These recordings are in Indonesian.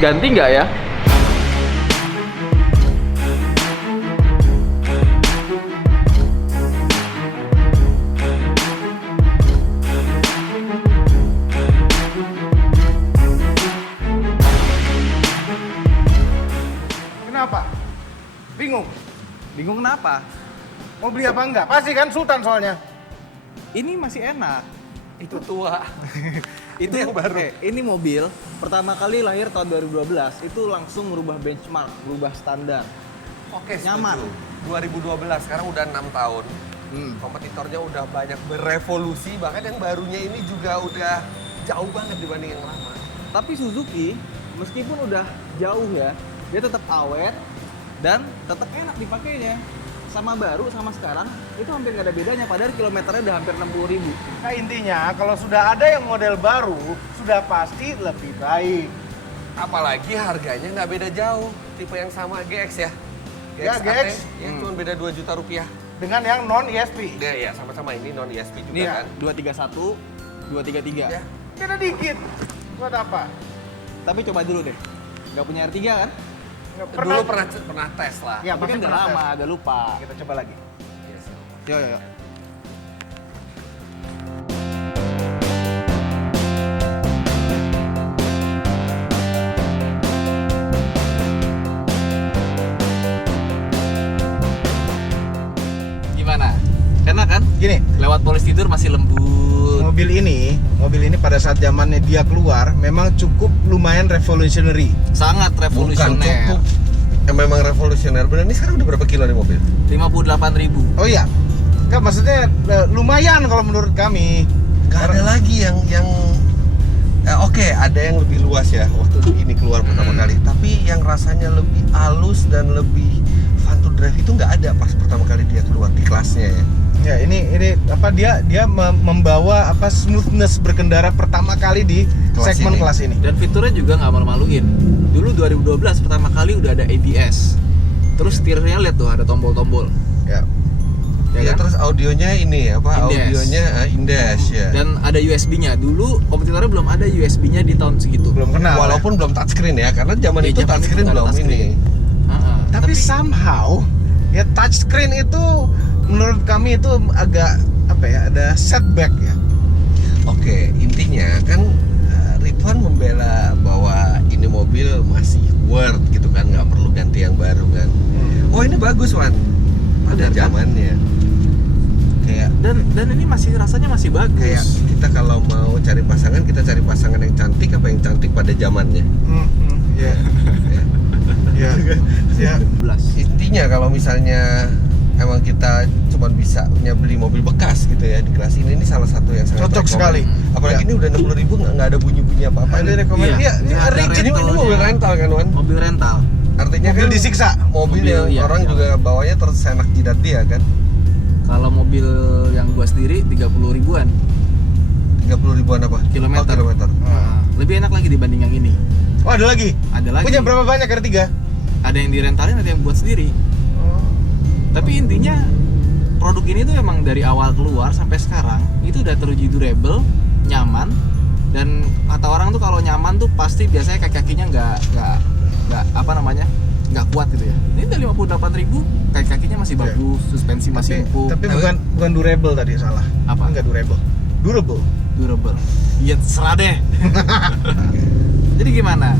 ganti nggak ya? Kenapa? Bingung? Bingung kenapa? Mau beli apa enggak? Pasti kan Sultan soalnya. Ini masih enak. Itu tua. Itu yang baru. Ini mobil pertama kali lahir tahun 2012 itu langsung merubah benchmark, merubah standar. Oke, Nyaman. setuju. 2012, sekarang udah 6 tahun. Kompetitornya udah banyak berevolusi, bahkan yang barunya ini juga udah jauh banget dibanding yang lama. Tapi Suzuki meskipun udah jauh ya, dia tetap awet dan tetap enak dipakainya. Sama baru sama sekarang itu hampir nggak ada bedanya, padahal kilometernya udah hampir 60.000. Nah intinya kalau sudah ada yang model baru, sudah pasti lebih baik. Apalagi harganya nggak beda jauh. Tipe yang sama GX ya. Ya, AT, GX. ya, cuma beda 2 juta rupiah. Dengan yang non ESP. Dia ya sama-sama ini non ESP juga Iya. kan. 231, 233. Ya. Beda dikit. Buat apa? Tapi coba dulu deh. Nggak punya R3 kan? Nggak Dulu pernah tes lah. Ya, Tapi kan pasti udah pernah lama, tes. agak lupa. Kita coba lagi. Yes. Yo. Gimana? Enak kan? Gini, Lewat polis tidur masih lembut. mobil ini pada saat zamannya dia keluar memang cukup lumayan revolutionary. Sangat Bukan revolusioner. cukup. Memang revolusioner. Bener, ini sekarang udah berapa kilo nih mobil? 58.000. Oh iya. Enggak, maksudnya lumayan kalau menurut kami. Gak ada lagi yang oke, ada yang lebih luas ya waktu ini keluar pertama kali. Tapi yang rasanya lebih halus dan lebih fun to drive itu nggak ada pas pertama kali dia keluar di kelasnya ya. Ya, ini apa dia membawa apa smoothness berkendara pertama kali di Kelas segmen ini. kelas ini. Dan fiturnya juga nggak malu-maluin. Dulu 2012 pertama kali udah ada ABS. Terus setirnya lihat tuh ada tombol-tombol. Ya. Ya, kan? terus audionya ini apa? Indes. Audionya Indes ya. Dan ada USB-nya. Dulu kompetitornya belum ada USB-nya di tahun segitu. Belum kenal. Walaupun belum touchscreen ya, karena zaman Iya, itu zaman touchscreen itu nggak belum touchscreen. ini. Heeh. Tapi somehow ya touchscreen itu menurut kami itu agak apa ya, ada setback ya. Oke, intinya kan Ridwan membela bahwa ini mobil masih worth gitu kan, nggak perlu ganti yang baru kan. Oh ini bagus Wan, pada Benar, kan? zamannya. Kayak Dan ini masih rasanya masih bagus. kayak kita kalau mau cari pasangan, kita cari pasangan yang cantik apa yang cantik pada zamannya. Ya. Ya. Ya. 11. Intinya kalau misalnya emang kita cuma bisa beli mobil bekas gitu ya di kelas ini salah satu yang sangat Cocok rekomen. sekali. Apalagi Ya. ini udah 60.000 nggak ada bunyi-bunyi apa-apa. Ada rekomend. Iya. Iya, ini Nggak ada rigid. Ini rentalnya. mobil rental kan Wan? Mobil rental. Artinya Mobil kan disiksa. mobil Mobil, yang iya, orang iya. juga bawanya tersenak jidat dia kan. Kalau mobil yang gua sendiri 30 ribuan 30 ribuan apa? kilometer. Oh, kilometer. Nah, lebih enak lagi dibanding yang ini. Oh, ada lagi. Ada lagi. Punya berapa banyak R3? Ada yang direntalin, ada yang buat sendiri. Tapi intinya produk ini tuh emang dari awal keluar sampai sekarang itu udah teruji durable, nyaman, dan kata orang tuh kalau nyaman tuh pasti biasanya kaki-kakinya nggak apa namanya, nggak kuat gitu ya. Ini udah 58.000, kaki-kakinya masih Iya. bagus, suspensi masih empuk. Tapi bukan durable tadi, salah. Apa? Enggak durable. Durable. Durable. Iya terserah deh. Jadi gimana?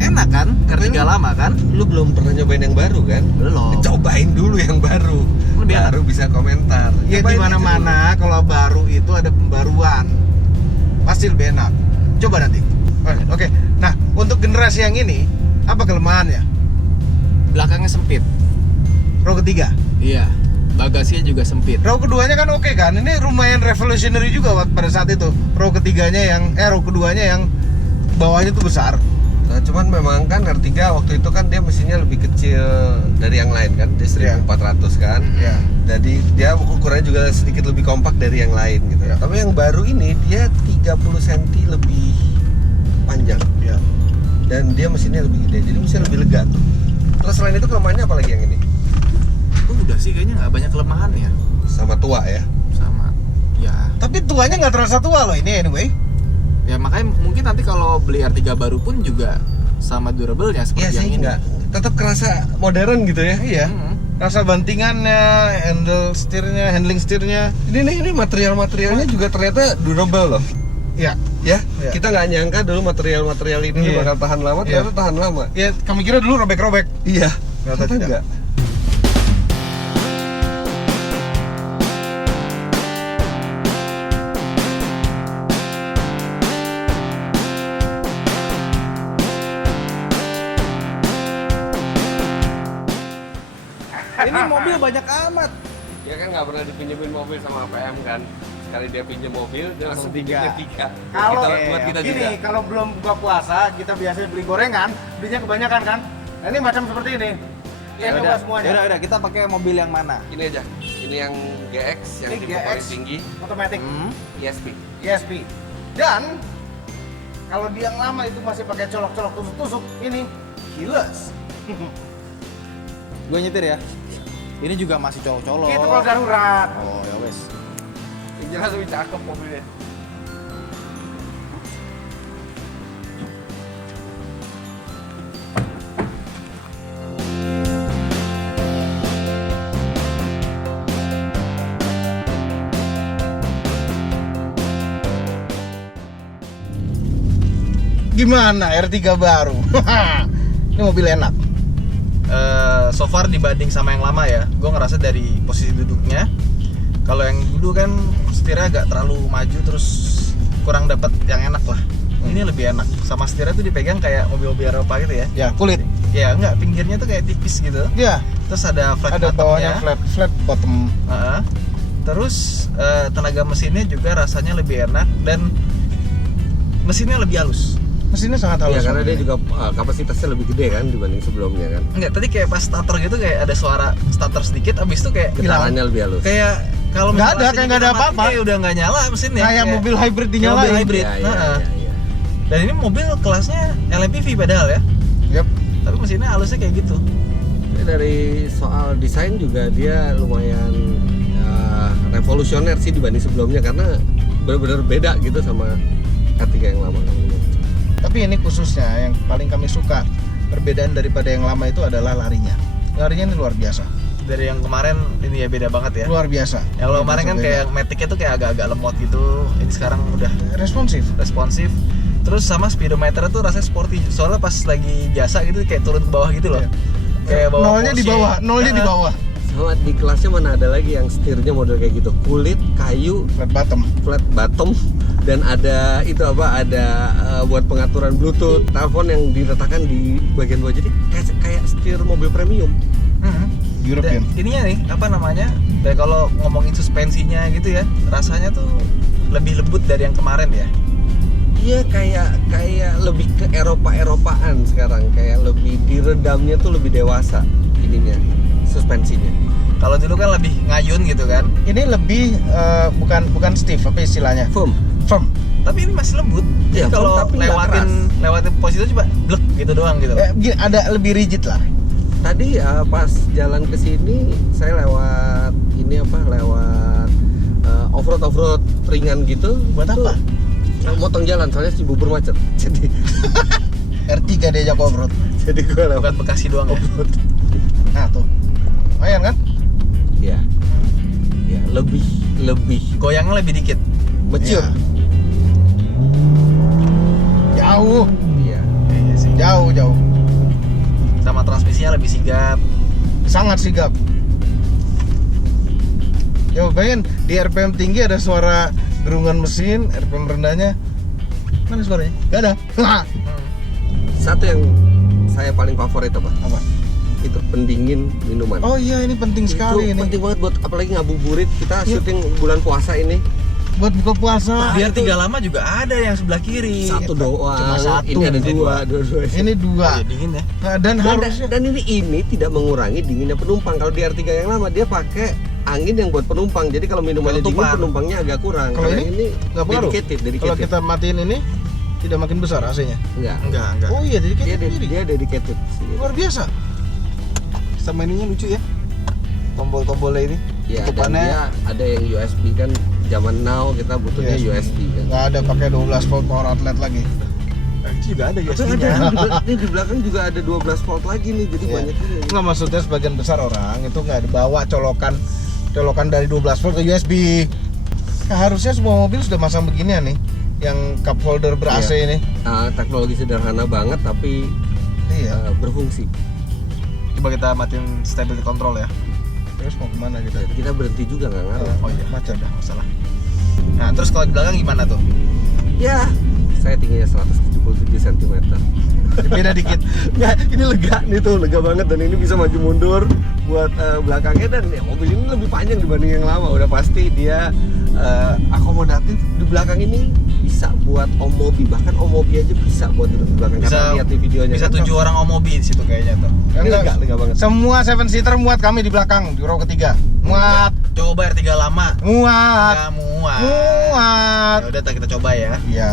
Enak kan? R3 lama kan? Lu belum pernah nyobain yang baru kan? Belum. Cobain dulu yang baru. Lebih enak. Baru bisa komentar. Ya Cobain di mana-mana kalau baru itu ada pembaruan. Pasti lebih enak. Coba nanti. Oke. Nah, untuk generasi yang ini apa kelemahannya? Belakangnya sempit. Row ketiga. Iya. Bagasinya juga sempit. Row keduanya kan oke kan? Ini lumayan revolutionary juga pada saat itu. Row ketiganya row keduanya yang bawahnya tuh besar. Nah, cuman memang kan R3 waktu itu kan dia mesinnya lebih kecil dari yang lain kan, dia 1400 kan. Iya. Jadi dia ukurannya juga sedikit lebih kompak dari yang lain gitu. Iya. Tapi yang baru ini dia 30 cm lebih panjang Ya. dan dia mesinnya lebih gede, jadi mesinnya lebih lega tuh. Terus selain itu kelemahannya apa lagi yang ini? Udah sih kayaknya nggak banyak kelemahan ya. Sama tua ya. Sama. Ya. Tapi tuanya nggak terasa tua loh ini anyway. Ya makanya mungkin nanti kalau beli R3 baru pun juga sama durable-nya Iya seperti sih, yang ini. nggak tetap kerasa modern gitu ya. Iya. Rasa bantingannya, handling setirnya. Ini materialnya juga ternyata durable loh. Iya. Ya, Iya. kita nggak nyangka dulu material ini Iya. bakal tahan lama, ternyata tahan lama. Ya, kami kira dulu robek-robek. Iya, Ternyata tidak. enggak. Ini mobil banyak amat. Dia kan nggak pernah dipinjemin mobil sama APM kan. Sekali dia pinjem mobil, dia langsung pinjemnya 3. Kalau buat kita gini, juga. kalau belum buka puasa, kita biasanya beli gorengan, belinya kebanyakan kan. Nah, ini macam seperti ini. Ya, coba semuanya. Yaudah, kita pakai mobil yang mana? Ini aja. Ini yang GX yang Ini tipe paling GX. tinggi, Otomatis ESP. ESP. Dan kalau dia yang lama itu masih pakai colok-colok tusuk-tusuk, ini keyless. Gue nyetir ya. Ini juga masih colok-colok. Itu kalau darurat. Oh, ya wes. Yang jelas lebih cakep mobilnya. Gimana R3 baru? Ini mobil enak. So far dibanding sama yang lama ya, gue ngerasa dari posisi duduknya, kalau yang dulu kan setirnya agak terlalu maju terus kurang dapat yang enak lah. Ini lebih enak. Sama setirnya tuh dipegang kayak mobil-mobil Eropa gitu ya. Ya, kulit. Ya enggak, pinggirnya tuh kayak tipis gitu. Ya, Terus ada flat ada bawahnya bottomnya. flat bottom. Heeh. Terus tenaga mesinnya juga rasanya lebih enak dan mesinnya lebih halus. Mesinnya sangat halus. Iya, karena dia mobilnya. juga kapasitasnya lebih gede kan dibanding sebelumnya kan. Enggak, tadi kayak pas starter gitu kayak ada suara starter sedikit, abis itu kayak hilang. Getarannya lebih halus. Kayak kalau Nggak misalnya ada, kayak nggak ada sedikit apa-apa. kayak udah nggak nyala mesinnya. Kayak mobil hybrid kayak dinyalain. mobil hybrid. Iya, iya, Heeh. iya, iya. Dan ini mobil kelasnya LMPV padahal ya. Yep. Tapi mesinnya halusnya kayak gitu. Ini dari soal desain juga dia lumayan revolusioner sih dibanding sebelumnya karena benar-benar beda gitu sama R3 yang lama. Tapi ini khususnya yang paling kami suka, perbedaan daripada yang lama itu adalah larinya. Larinya ini luar biasa. Dari yang kemarin ini ya beda banget ya. Luar biasa. Yang kemarin kan Beda. kayak Matic-nya tuh kayak agak-agak lemot gitu. Ini sekarang udah responsif. responsif. Terus sama speedometer tuh rasanya sporty. Soalnya pas lagi jasa gitu kayak turun ke bawah gitu loh. Iya. Kayak bawa Nolnya di Porsche. bawah, nolnya di Heeh. bawah. Sama di kelasnya mana ada lagi yang setirnya model kayak gitu, kulit, kayu, Flat bottom. flat bottom, dan ada itu apa? Ada buat pengaturan Bluetooth, telepon yang diletakkan di bagian bawah. Jadi kayak setir mobil premium. European. Dan ininya nih apa namanya? Dan kalau ngomongin suspensinya gitu ya, rasanya tuh lebih lembut dari yang kemarin ya. Iya, kayak lebih ke Eropaan sekarang, kayak lebih diredamnya tuh lebih dewasa ininya, suspensinya. Kalau dulu kan lebih ngayun gitu kan. Ini lebih bukan stiff apa istilahnya? Firm. Firm. Tapi ini masih lembut. Jadi Iya, kalau tapi nggak lewatin posisi itu coba blek gitu doang gitu. Ada lebih rigid lah. Tadi pas jalan ke sini saya lewat off-road ringan gitu. Buat apa? Motong jalan soalnya si bubur macet. Jadi R3 diajak off-road. jadi gue lewat. Bukan Bekasi doang ya. Nah tuh, lumayan kan? Ya. Ya, lebih Goyangnya lebih dikit. mature. Iya. Jauh, Iya. jauh. Sama transmisinya lebih sigap. Sangat sigap. Ya bayangin di RPM tinggi ada suara gerungan mesin, RPM rendahnya mana suaranya? Gak ada. Satu yang saya paling favorit apa? Itu pendingin minuman. Oh iya, ini penting sekali Itu ini. penting banget buat apalagi ngabuburit kita Iya. syuting bulan puasa ini. Buat buka puasa. Biar itu- 3 lama juga ada yang sebelah kiri. Satu doang. Cuma satu. Ini ada Ini dua. Ini dua. Oh, dingin ya. Nah, dan harusnya Dan ini tidak mengurangi dinginnya penumpang. Kalau di R3 yang lama dia pakai angin yang buat penumpang. Jadi kalau minumannya dingin Penutupan. penumpangnya agak kurang. Kalau Kalau ini nggak pengaruh. dedicated. kalau kita matiin ini tidak makin besar AC-nya. enggak. Oh iya, jadi Dia kayak dia dedicated. luar biasa. Sama ininya lucu ya. Tombol-tombolnya ini. Ya, dan Tutupannya dia ada yang USB kan zaman now kita butuhnya USB. USB kan. Nggak ada pakai 12 volt power outlet lagi. Nah, itu juga ada Tapi USB-nya. ini di belakang juga ada 12 volt lagi nih, jadi Iya. banyak juga. Nggak, maksudnya sebagian besar orang itu nggak ada bawa colokan dari 12 volt ke USB. Nah, harusnya semua mobil sudah masang beginian nih, yang cup holder ber-AC Iya. ini. Teknologi sederhana banget tapi Iya. berfungsi. Coba kita matiin stability control ya. Terus mau kemana kita? Kita berhenti juga nggak ngaruh. Oh iya, macet. udah nggak salah. Nah, terus kalau di belakang gimana tuh? Ya, saya tingginya 177 cm. Beda dikit. Nggak, ini lega nih tuh, lega banget, dan ini bisa maju mundur buat belakangnya, dan ya, mobil ini lebih panjang dibanding yang lama. Udah pasti dia akomodatif. Di belakang ini bisa buat Om Mobi, bahkan Om Mobi aja bisa buat duduk di belakang. Bisa Karena lihat di videonya. Bisa kan, 7 orang Om Mobi di situ kayaknya tuh. Ini lega banget. Semua 7 seater muat kami di belakang di row ketiga. Muat, Coba R3 lama. muat, Nggak muat. muat. Ya udah, kita coba ya. Iya.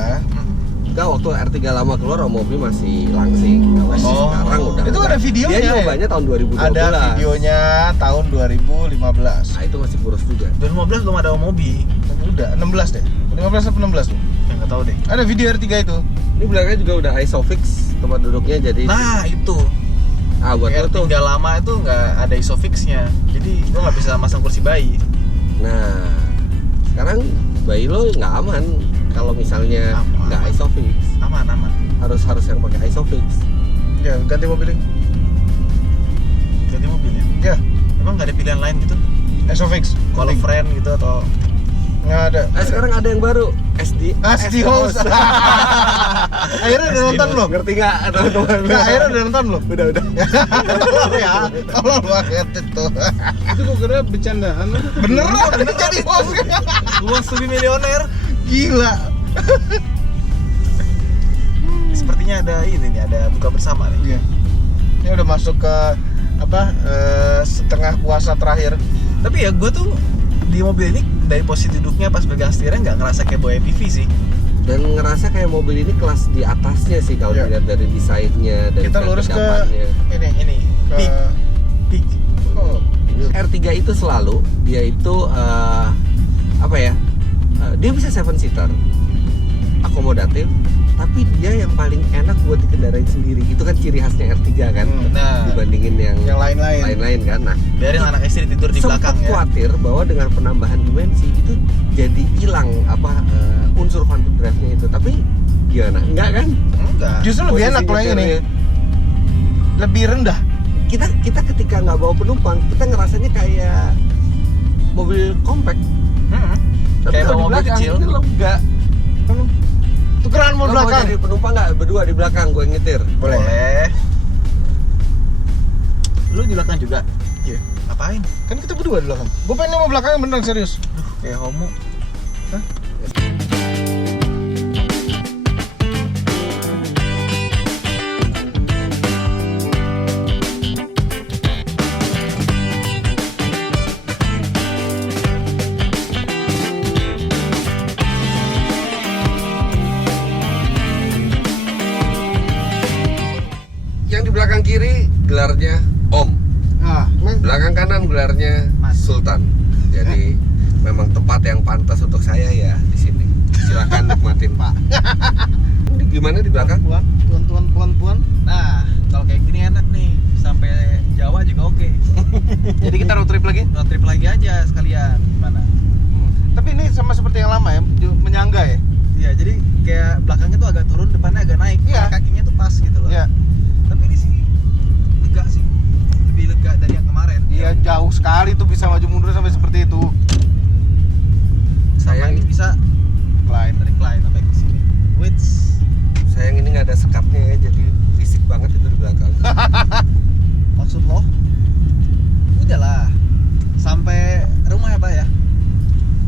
Enggak, waktu R3 lama keluar Om Mobi masih langsing. Kalau Oh. sekarang udah. Itu ada videonya Dia ya? nyobanya tahun 2012. Ada videonya tahun 2015. Nah, itu masih kurus juga. 2015 belum ada Om Mobi. Udah 16 deh. 15 atau 16 tuh. Ya nggak tahu deh. Ada video R3 itu. Ini belakangnya juga udah ISOFIX tempat duduknya, jadi Nah, itu. buat lo tuh. R3 lama itu nggak ada isofix-nya. Jadi lo nggak bisa masang kursi bayi. Nah, sekarang bayi lo nggak aman kalau misalnya Aman. nggak ISOFIX. Aman. Harus yang pakai ISOFIX. Ya, ganti mobil ini. Ganti mobil ya. Ya, Emang nggak ada pilihan lain gitu? Esofix. Kalau friend gitu atau Nggak ada. Sekarang ada yang baru, SD Host. Akhirnya udah nonton belum? Ngerti nggak teman-teman? Nggak, akhirnya udah nonton belum? Udah. Ya, tolong banget itu. Itu gue kira bercandaan. Beneran jadi host. Who Wants to Be Millionaire? Gila. Sepertinya ada ini nih, ada buka bersama nih. Iya. Ini udah masuk ke apa? Setengah puasa terakhir. Tapi ya gue tuh di mobil ini dari posisi duduknya pas pegang setirnya nggak ngerasa kayak bawa MPV sih. Dan ngerasa kayak mobil ini kelas di atasnya sih kalau Iya. dilihat dari desainnya, dari Kita lurus ke kedepannya. Ini ke Peak. Oh, R3 itu selalu dia itu apa ya? Dia bisa 7 seater, akomodatif, tapi dia yang paling enak buat dikendarain sendiri. Itu kan ciri khasnya R3 kan, Benar. dibandingin yang lain-lain. lain-lain kan. Nah, Biarin anak istri tidur di sempat belakang ya. khawatir bahwa dengan penambahan dimensi itu jadi hilang unsur fun to drive-nya itu. Tapi gimana? Enggak kan? Enggak. Justru lebih Posisi enak kalau yang ini. nyetirnya. Lebih rendah. Kita ketika nggak bawa penumpang, kita ngerasanya kayak mobil compact. Tapi Kayak kalau bawa di mobil belakang kecil. ini lega. Tukeran mau Lo mau belakang. jadi penumpang nggak? Berdua di belakang, gue yang nyetir. Boleh. Lu di belakang juga? Iya. Ngapain? Kan kita berdua di belakang. Gue pengen mau belakangnya beneran serius. Kayak homo. Yang di belakang kiri gelarnya Om, Ah, belakang kanan gelarnya Mas. Sultan. Jadi memang tempat yang pantas untuk saya ya di sini. Silakan nikmatin Pak. Ini gimana di belakang? puan. Nah, kalau kayak gini enak nih. Sampai Jawa juga oke. Jadi kita road trip lagi. Road trip lagi aja sekalian. Gimana? Tapi ini sama seperti yang lama ya, menyangga ya. Iya, jadi kayak belakangnya tuh agak turun, depannya agak naik. Iya. Kakinya tuh pas gitu loh. Iya. Tapi ini sih lega sih. Lebih lega dari yang kemarin. Iya, jauh sekali tuh bisa maju mundur sampai seperti itu. Sayang ini bisa Lain. dari Klein sampai ke sini. Wits. Sayang ini nggak ada sekatnya ya, jadi risik banget itu di belakang. Maksud lo? Udahlah. Sampai rumah ya, Pak ya.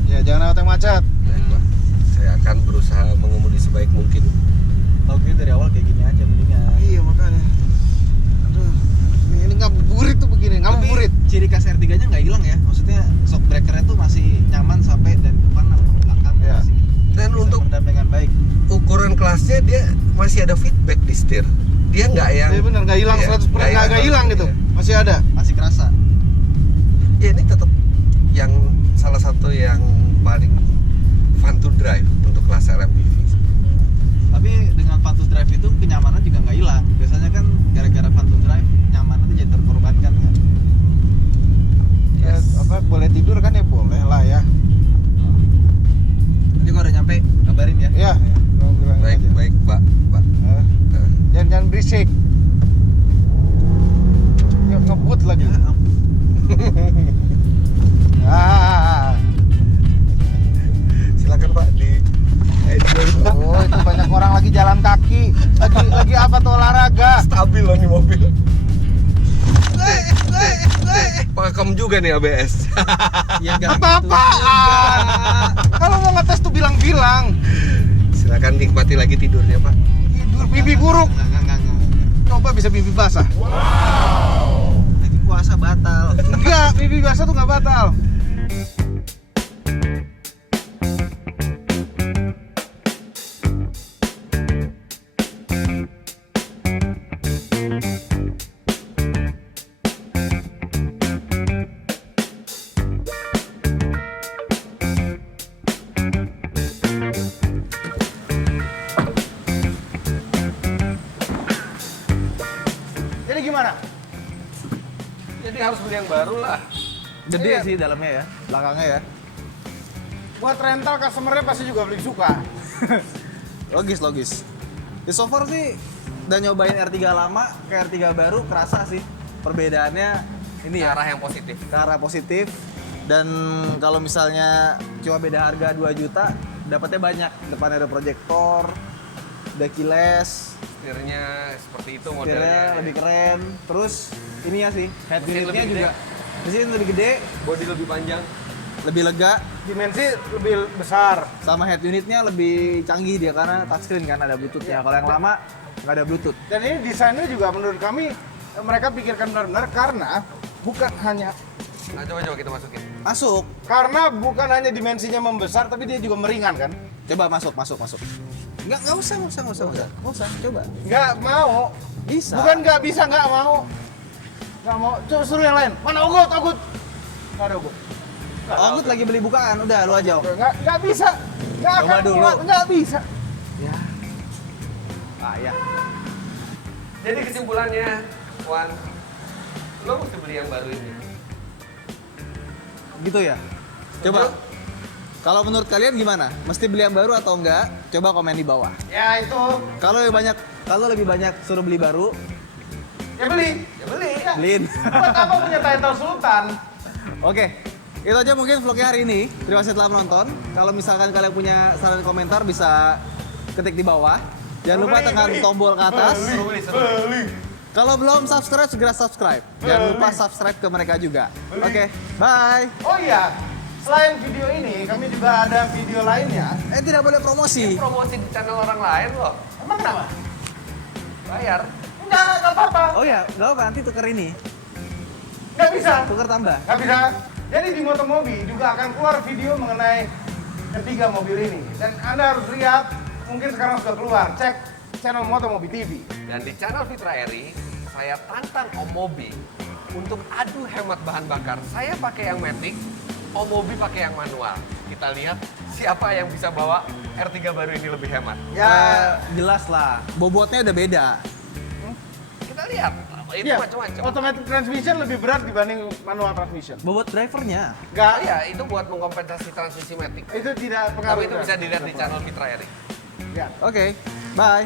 Ya, jangan lewat yang macet. Baik, Pak. Saya akan berusaha mengemudi sebaik mungkin. Kalau gitu dari awal kayak gini aja mendingan. Iya, makanya. Aduh, ini ngabuburit tuh begini, ngabuburit. Tapi ciri khas R3-nya nggak hilang ya. Maksudnya shock breaker-nya tuh masih nyaman sampai dari depan sampai belakang Iya. masih Dan bisa untuk meredam dengan baik. ukuran kelasnya dia masih ada feedback di setir. Dia nggak yang Iya benar, nggak hilang Iya, 100%, nggak hilang gitu. Iya. Masih ada. Masih kerasa. Ya ini tetap yang salah satu yang paling fun to drive untuk kelas LMPV. Tapi dengan fun to drive itu kenyamanan juga nggak hilang. Biasanya kan gara-gara fun to drive nyamanan itu jadi terkorbankan kan. Ya, apa boleh tidur kan ya boleh lah ya. Jadi kalau udah nyampe kabarin ya. Iya. Baik, baik, Pak. Pak. Jangan berisik. Yuk ngebut lagi. Ya ampun. Ah. Silakan Pak di Oh, itu banyak orang lagi jalan kaki. Lagi apa tuh olahraga? stabil loh nih mobil. Pakem juga nih ABS. Ya nggak Apa-apaan? Kalau mau ngetes tuh bilang-bilang. Silakan nikmati lagi tidurnya Pak. Tidur mimpi buruk. Enggak. Coba bisa mimpi basah. Lagi puasa batal. Enggak, mimpi basah tuh nggak batal. Jadi gimana? Jadi harus beli yang baru lah. Gede Iya. sih dalamnya ya, belakangnya ya. Buat rental customer-nya pasti juga beli suka. Logis. Di so far sih udah nyobain R3 lama ke R3 baru kerasa sih perbedaannya ini ya Arah yang positif. ke arah positif. Dan kalau misalnya cuma beda harga 2 juta dapatnya banyak. Depannya ada proyektor, ada keyless, Setirnya seperti itu setirnya modelnya. lebih keren. Terus ini ya sih head Mesin unitnya lebih juga mesin lebih gede, Bodi lebih panjang. lebih lega, Dimensi lebih besar. sama head unitnya lebih canggih dia karena touchscreen kan ada bluetoothnya. Kalau yang lama nggak ada bluetooth. Dan ini desainnya juga menurut kami mereka pikirkan benar-benar karena bukan hanya Nah, coba kita masukin. Masuk, bukan hanya dimensinya membesar tapi dia juga meringan kan. coba masuk. Nggak usah, coba. Nggak mau. Bisa. Bukan nggak bisa, nggak mau. Nggak mau. Coba suruh yang lain. Mana Ogut? Nggak ada Ogut. Ogut lagi beli bukaan, udah lu aja. Nggak bisa. Nggak Coba akan dulu. kuat. Nggak bisa. Ya. Ya. Jadi kesimpulannya, Wan, lo mesti beli yang baru ini. Gitu ya. Coba. Kalau menurut kalian gimana? Mesti beli yang baru atau enggak? Coba komen di bawah. Ya itu. Kalau lebih banyak suruh beli baru, Ya beli. beliin. Buat apa punya title Sultan? Oke. Itu aja mungkin vlognya hari ini. Terima kasih telah menonton. Kalau misalkan kalian punya saran komentar bisa ketik di bawah. Jangan lupa tekan tombol ke atas. Kalau belum subscribe, segera subscribe. Jangan lupa subscribe ke mereka juga. Oke, bye. Oh iya, selain video ini, kami juga ada video lainnya. Tidak boleh promosi. Promosi di channel orang lain loh. Emang kenapa? Bayar. Nggak apa-apa. Oh ya, nggak apa nanti tuker ini. Nggak bisa. Tuker tambah. Nggak bisa. Jadi di Motomobi juga akan keluar video mengenai ketiga mobil ini. Dan Anda harus lihat, mungkin sekarang sudah keluar. Cek channel Motomobi TV. Dan di channel Fitra Eri, saya tantang Om Mobi untuk adu hemat bahan bakar. Saya pakai yang matic, Om Mobi pakai yang manual. Kita lihat siapa yang bisa bawa R3 baru ini lebih hemat. Jelas lah. Bobotnya udah beda. Kita lihat. Itu Iya, macam-macam. automatic transmission lebih berat dibanding manual transmission. Bobot drivernya. Nggak, Iya, itu buat mengkompensasi transmisi matic. itu tidak Tapi pengaruh. itu bisa dilihat di channel Fitra Eri. Ya. Oke, bye.